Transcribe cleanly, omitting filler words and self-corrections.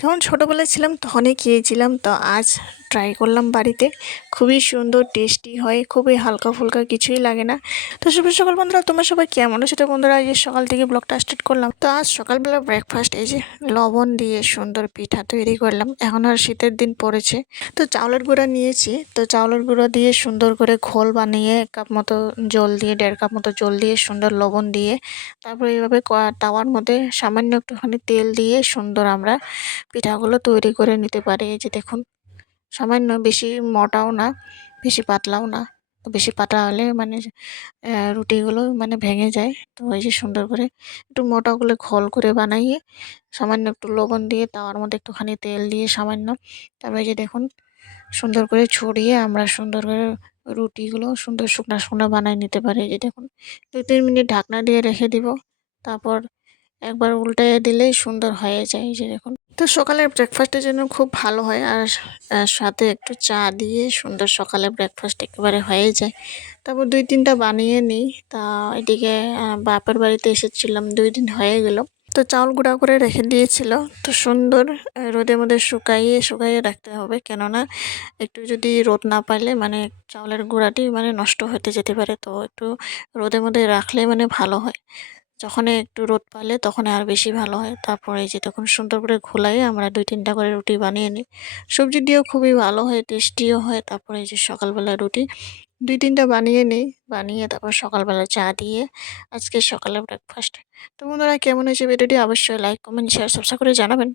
যখন ছোটোবেলায় ছিলাম তখনই খেয়েছিলাম, তো আজ ট্রাই করলাম বাড়িতে। খুবই সুন্দর টেস্টি হয়, খুবই হালকা ফুলকা, কিছুই লাগে না। তো শুভ সকাল বন্ধুরা, তোমরা সবাই কেমন আছো? তো বন্ধুরা, আজ সকাল থেকে ব্লগটা স্টার্ট করলাম। তো আজ সকালবেলা ব্রেকফাস্ট এই যে লবণ দিয়ে সুন্দর পিঠা তৈরি করলাম। এখন আর শীতের দিন পড়েছে, তো চাউলের গুঁড়া নিয়েছি। তো চাউলের গুঁড়া দিয়ে সুন্দর করে ঘোল বানিয়ে 1 কাপ মতো জল দিয়ে, 1.5 কাপ মতো জল দিয়ে, সুন্দর লবণ দিয়ে, তারপরে এইভাবে তাওয়ার মধ্যে সামান্য একটুখানি তেল দিয়ে সুন্দর আমরা পিঠাগুলো তৈরি করে নিতে পারি। এই যে দেখুন, সামান্য, বেশি মোটাও না, বেশি পাতলাও না। তো বেশি পাতলা হলে মানে রুটিগুলো মানে ভেঙে যায়। তো এই যে সুন্দর করে একটু মোটাগুলো ঘোল করে বানাইয়ে সামান্য একটু লবণ দিয়ে তাওয়ার মধ্যে একটুখানি তেল দিয়ে সামান্য, তারপরে এই যে দেখুন সুন্দর করে ছড়িয়ে আমরা সুন্দর করে রুটিগুলো সুন্দর শুকনা শুকনা বানাই নিতে পারি। এই যে দেখুন 2-3 মিনিট ঢাকনা দিয়ে রেখে দিব, তারপর একবার উল্টাইয়ে দিলেই সুন্দর হয়ে যায়। এই যে দেখুন, তো সকালের ব্রেকফাস্টের জন্য খুব ভালো হয়। আর সাথে একটু চা দিয়ে সুন্দর সকালে ব্রেকফাস্ট একেবারে হয়ে যায়। তারপর 2-3টা বানিয়ে নিই। তা এদিকে বাপের বাড়িতে এসেছিলাম, 2 দিন হয়ে গেল। তো চাউল গুঁড়া করে রেখে দিয়েছিল। তো সুন্দর রোদের মধ্যে শুকাইয়ে রাখতে হবে, কেননা একটু যদি রোদ না পাইলে মানে চাউলের গুঁড়াটি মানে নষ্ট হতে যেতে পারে। তো একটু রোদের মধ্যে রাখলে মানে ভালো হয়। যখন একটু রোদ পালে তখন আর বেশি ভালো হয়। তারপরে এই যে তখন সুন্দর করে ঘোলাইয়ে আমরা 2-3টা করে রুটি বানিয়ে নিই। সবজি দিয়েও খুবই ভালো হয়, টেস্টিও হয়। তারপরে এই যে সকালবেলা রুটি 2-3টা বানিয়ে নিই, বানিয়ে তারপর সকালবেলা চা দিয়ে আজকে সকালের ব্রেকফাস্ট। তো বন্ধুরা, কেমন হয়েছে ভিডিওটি অবশ্যই লাইক, কমেন্ট, শেয়ার, সাবস্ক্রাইব করে জানাবেন।